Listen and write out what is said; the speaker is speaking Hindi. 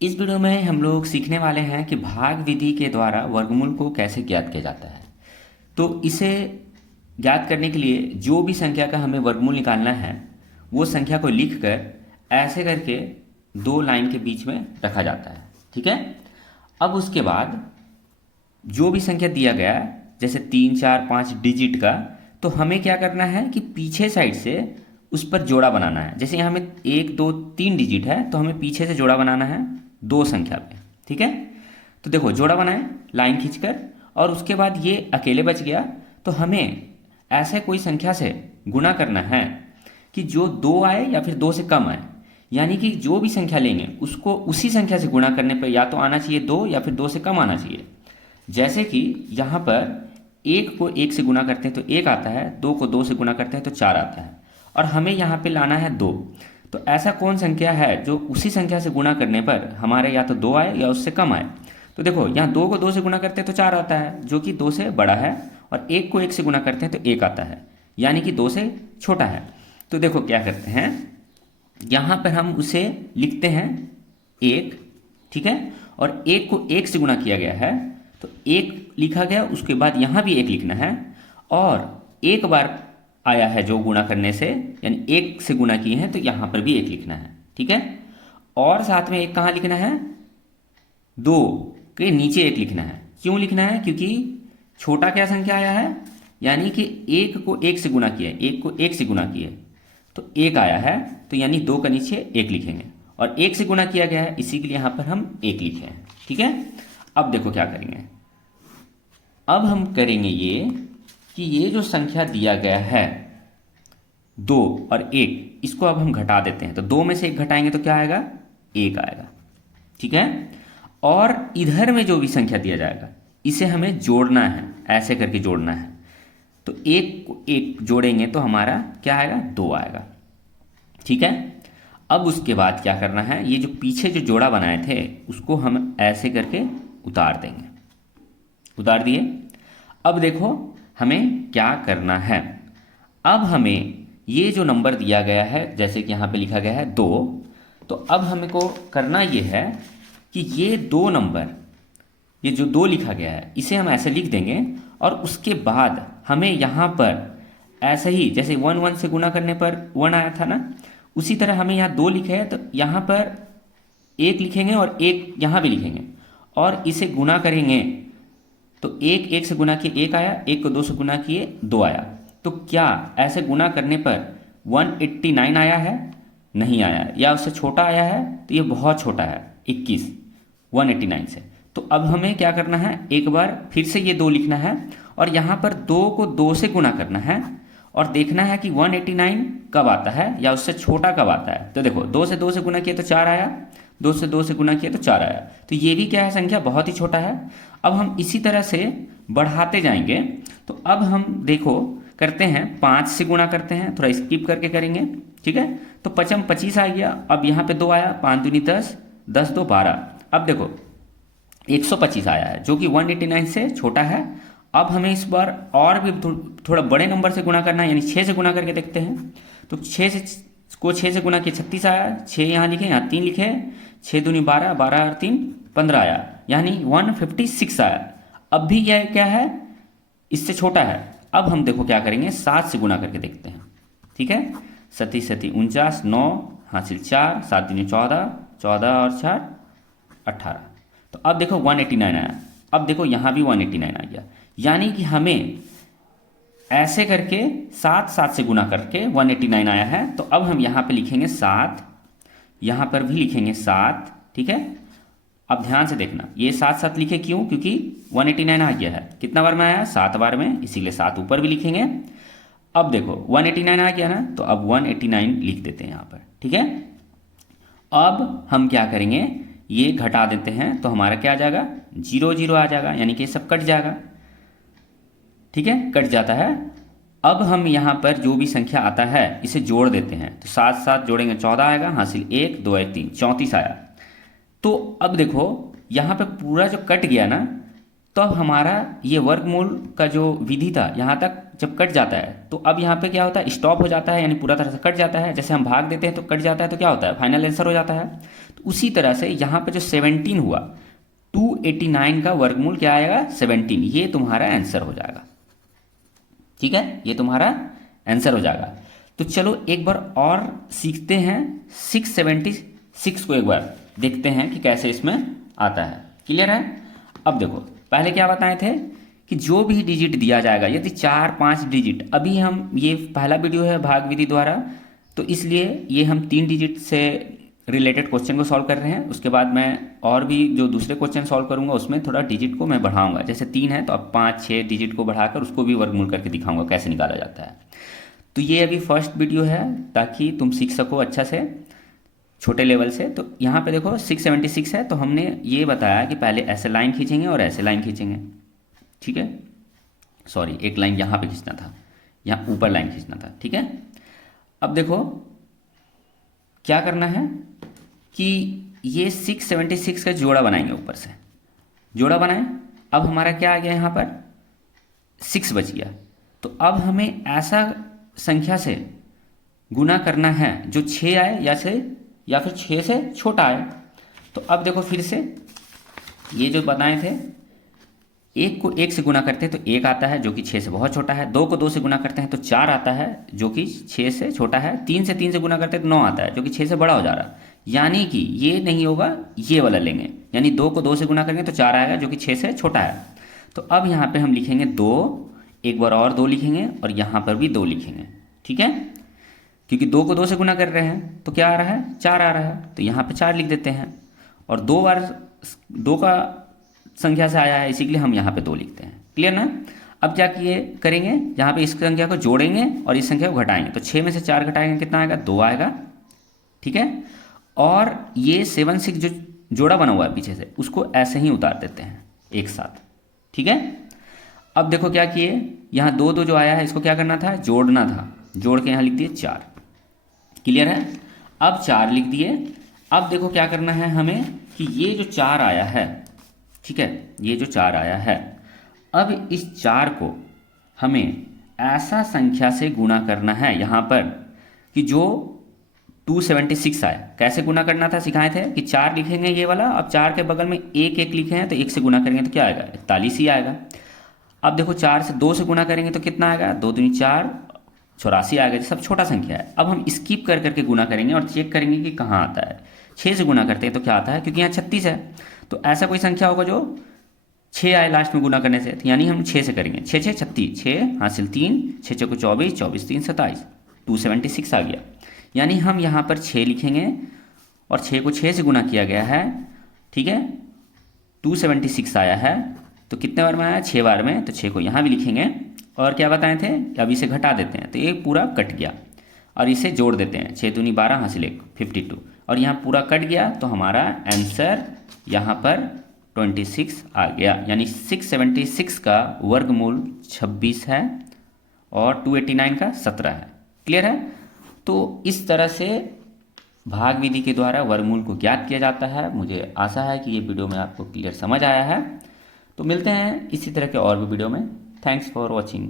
इस वीडियो में हम लोग सीखने वाले हैं कि भाग विधि के द्वारा वर्गमूल को कैसे ज्ञात किया जाता है। तो इसे ज्ञात करने के लिए जो भी संख्या का हमें वर्गमूल निकालना है वो संख्या को लिखकर ऐसे करके दो लाइन के बीच में रखा जाता है। ठीक है। अब उसके बाद जो भी संख्या दिया गया है जैसे 3 4 5 डिजिट का, तो हमें क्या करना है कि पीछे साइड से उस पर जोड़ा बनाना है। जैसे यहाँ में 1 2 3 डिजिट है तो हमें पीछे से जोड़ा बनाना है दो संख्या पे। ठीक है। तो देखो जोड़ा बनाए लाइन खींचकर, और उसके बाद ये अकेले बच गया तो हमें ऐसे कोई संख्या से गुणा करना है कि जो दो आए या फिर दो से कम आए। यानी कि जो भी संख्या लेंगे उसको उसी संख्या से गुणा करने पर या तो आना चाहिए दो या फिर दो से कम आना चाहिए। जैसे कि यहाँ पर एक को एक से गुणा करते हैं तो एक आता है, दो को दो से गुणा करते हैं तो चार आता है, और हमें यहाँ पे लाना है दो। तो ऐसा कौन संख्या है जो उसी संख्या से गुणा करने पर हमारे या तो दो आए या उससे कम आए। तो देखो यहाँ दो को दो से गुणा करते हैं तो चार आता है जो कि दो से बड़ा है, और एक को एक से गुणा करते हैं तो एक आता है यानी कि दो से छोटा है। तो देखो क्या करते हैं, यहाँ पर हम उसे लिखते हैं एक। ठीक है। और एक को एक से गुणा किया गया है तो एक लिखा गया, उसके बाद यहाँ भी एक लिखना है, और एक बार आया है जो गुणा करने से यानी एक से गुणा किए हैं तो यहाँ पर भी एक लिखना है। ठीक है। और साथ में एक कहाँ लिखना है, दो के नीचे एक लिखना है। क्यों लिखना है, क्योंकि छोटा क्या संख्या आया है, यानी कि एक को एक से गुणा किया, एक को एक से गुणा किए तो एक आया है, तो यानी दो का नीचे एक लिखेंगे, और एक से गुणा किया गया है इसी के लिए यहाँ पर हम एक लिखे हैं। ठीक है। अब देखो क्या करेंगे, अब हम करेंगे ये कि ये जो संख्या दिया गया है दो और एक, इसको अब हम घटा देते हैं। तो दो में से एक घटाएंगे तो क्या आएगा, एक आएगा। ठीक है। और इधर में जो भी संख्या दिया जाएगा इसे हमें जोड़ना है, ऐसे करके जोड़ना है। तो एक को एक जोड़ेंगे तो हमारा क्या आएगा, दो आएगा। ठीक है। अब उसके बाद क्या करना है, ये जो पीछे जो जोड़ा बनाए थे उसको हम ऐसे करके उतार देंगे। उतार दिए। अब देखो हमें क्या करना है, अब हमें ये जो नंबर दिया गया है जैसे कि यहाँ पे लिखा गया है दो, तो अब हमें को करना ये है कि ये दो नंबर, ये जो दो लिखा गया है इसे हम ऐसे लिख देंगे, और उसके बाद हमें यहाँ पर ऐसे ही जैसे वन वन से गुणा करने पर वन आया था ना, उसी तरह हमें यहाँ दो लिखे है तो यहाँ पर एक लिखेंगे और एक यहाँ भी लिखेंगे, और इसे गुणा करेंगे तो एक एक से गुणा किए एक आया, एक को दो से गुणा किए दो आया। तो क्या ऐसे गुणा करने पर 189 आया है, नहीं आया है, या उससे छोटा आया है, तो ये बहुत छोटा है 21 189 से। तो अब हमें क्या करना है, एक बार फिर से ये दो लिखना है, और यहाँ पर दो को दो से गुणा करना है और देखना है कि 189 कब आता है या उससे छोटा कब आता है। तो देखो दो से गुणा किया तो चार आया, दो से गुणा किया तो चार आया, तो ये भी क्या है, संख्या बहुत ही छोटा है। अब हम इसी तरह से बढ़ाते जाएंगे। तो अब हम देखो करते हैं, 5 से गुणा करते हैं, थोड़ा स्किप करके करेंगे। ठीक है। तो पचम 25 आ गया, अब यहाँ पे दो आया, 5 दूनी 10, 10 दो 12। अब देखो 125 आया है जो कि 189 से छोटा है। अब हमें इस बार और भी थोड़ा बड़े नंबर से गुणा करना है, यानी 6 से गुणा करके देखते हैं। तो 6 से गुणा किया 36 आया, 6 यहाँ लिखे, यहाँ 3 लिखे, 6 दूनी 12, 12 और 3 15 आया, यानी 156 आया। अब भी यह क्या है, इससे छोटा है। अब हम देखो क्या करेंगे, 7 से गुणा करके देखते हैं। ठीक है। 37 37 49, 9 हासिल 4, 7 दूनी 14, 14 और 4 18। तो अब देखो 189 आया, अब देखो यहाँ भी 189 आ गया, यानी कि हमें ऐसे करके 7 से गुणा करके 189 आया है। तो अब हम यहाँ पे लिखेंगे 7, यहाँ पर भी लिखेंगे 7। ठीक है। अब ध्यान से देखना, ये 7 लिखे क्यों, क्योंकि 189 आ गया है, कितना बार में आया, 7 बार में, इसीलिए 7 ऊपर भी लिखेंगे। अब देखो 189 आ गया ना, तो अब 189 लिख देते हैं यहाँ पर। ठीक है। अब हम क्या करेंगे, ये घटा देते हैं तो हमारा क्या आ जाएगा, 0 0 आ जाएगा, यानी कि सब कट जाएगा। ठीक है, कट जाता है। अब हम यहाँ पर जो भी संख्या आता है इसे जोड़ देते हैं, तो 7 जोड़ेंगे 14 आएगा, हासिल 1 2 1 3 34 आया। तो अब देखो यहाँ पे पूरा जो कट गया ना, तो अब हमारा ये वर्गमूल का जो विधि था यहाँ तक जब कट जाता है तो अब यहाँ पे क्या होता है, स्टॉप हो जाता है, यानी पूरा तरह से कट जाता है। जैसे हम भाग देते हैं तो कट जाता है, तो क्या होता है, फाइनल आंसर हो जाता है। तो उसी तरह से यहाँ पे जो 17 हुआ, 289 का वर्गमूल क्या आएगा 17, ये तुम्हारा आंसर हो जाएगा। ठीक है, ये तुम्हारा आंसर हो जाएगा। तो चलो एक बार और सीखते हैं 676 को, एक बार देखते हैं कि कैसे इसमें आता है। क्लियर है? अब देखो, पहले क्या बताए थे कि जो भी डिजिट दिया जाएगा, यदि 4-5 डिजिट, अभी हम ये पहला वीडियो है भाग विधि द्वारा, तो इसलिए ये हम 3 डिजिट से रिलेटेड क्वेश्चन को सॉल्व कर रहे हैं। उसके बाद मैं और भी जो दूसरे क्वेश्चन सॉल्व करूंगा उसमें थोड़ा डिजिट को मैं बढ़ाऊंगा, जैसे 3 है तो अब 5-6 डिजिट को बढ़ाकर उसको भी वर्गमूल करके दिखाऊंगा कैसे निकाला जाता है। तो ये अभी फर्स्ट वीडियो है ताकि तुम सीख सको अच्छा से, छोटे लेवल से। तो यहाँ पे देखो 676 है, तो हमने ये बताया कि पहले ऐसे लाइन खींचेंगे और ऐसे लाइन खींचेंगे। ठीक है, सॉरी, एक लाइन यहाँ पे खींचना था, यहाँ ऊपर लाइन खींचना था। ठीक है, अब देखो क्या करना है कि ये 676 का जोड़ा बनाएंगे, ऊपर से जोड़ा बनाएं। अब हमारा क्या आ गया, यहाँ पर 6 बच गया। तो अब हमें ऐसा संख्या से गुना करना है जो 6 आए या फिर 6 से छोटा आए। तो अब देखो फिर से ये जो बनाए थे, 1 को 1 से गुना करते हैं तो 1 आता है जो कि 6 से बहुत छोटा है। 2 को 2 से गुना करते हैं तो 4 आता है जो कि 6 से छोटा है। 3 से 3 से गुना करते हैं तो 9 आता है जो कि 6 से बड़ा हो जा रहा है। यानी कि ये नहीं होगा, ये वाला लेंगे, यानी 2 को 2 से गुना करेंगे तो 4 आएगा जो कि 6 से छोटा है। तो अब यहाँ पे हम लिखेंगे 2, एक बार और 2 लिखेंगे और यहाँ पर भी 2 लिखेंगे। ठीक है, क्योंकि 2 को 2 से गुना कर रहे हैं तो क्या आ रहा है, 4 आ रहा है, तो यहाँ पे 4 लिख देते हैं। और 2 बार 2 का संख्या से आया है, इसी के लिए हम यहाँ पे 2 लिखते हैं। क्लियर ना? अब क्या किए करेंगे, यहाँ पे इस संख्या को जोड़ेंगे और इस संख्या को घटाएंगे। तो 6 में से 4 घटाएंगे कितना आएगा, 2 आएगा। ठीक है, और ये 7-6 जो जोड़ा बना हुआ है पीछे से, उसको ऐसे ही उतार देते हैं एक साथ। ठीक है, अब देखो क्या किए, यहाँ 2-2 जो आया है इसको क्या करना था, जोड़ना था। जोड़ के यहाँ लिख दिए 4। क्लियर है? अब 4 लिख दिए। अब देखो क्या करना है हमें कि ये जो 4 आया है, ठीक है, ये जो 4 आया है, अब इस 4 को हमें ऐसा संख्या से गुना करना है यहाँ पर कि जो 276 आए। कैसे गुना करना था सिखाए थे कि 4 लिखेंगे ये वाला, अब 4 के बगल में 1-1 लिखे हैं तो 1 से गुना करेंगे तो क्या आएगा, 41 ही आएगा। अब देखो 4 से 2 से गुना करेंगे तो कितना आएगा, 2 दूनी 4, 84 आएगा। सब छोटा संख्या है। अब हम स्किप कर करके गुना करेंगे और चेक करेंगे कि कहाँ आता है। 6 से गुना करते हैं तो क्या आता है, क्योंकि यहाँ 36 है, तो ऐसा कोई संख्या होगा जो 6 आए लास्ट में गुना करने से, तो यानी हम 6 से करेंगे। 6 6 36, 6 हासिल 3, 6 6 को 24, 24 3 27, 276 आ गया। यानी हम यहाँ पर 6 लिखेंगे और 6 को 6 से गुना किया गया है। ठीक है, 276 आया है, तो कितने बार में आया, 6 बार में, तो 6 को यहाँ भी लिखेंगे। और क्या बताए थे, अब इसे घटा देते हैं तो ये पूरा कट गया और इसे जोड़ देते हैं। 6 दूनी 12 हासिल 1, 52, और यहाँ पूरा कट गया तो हमारा आंसर यहाँ पर 26 आ गया। यानी 676 का वर्गमूल 26 है और 289 का 17 है। क्लियर है? तो इस तरह से भाग विधि के द्वारा वर्गमूल को ज्ञात किया जाता है। मुझे आशा है कि ये वीडियो में आपको क्लियर समझ आया है। तो मिलते हैं इसी तरह के और भी वीडियो में। Thanks for watching.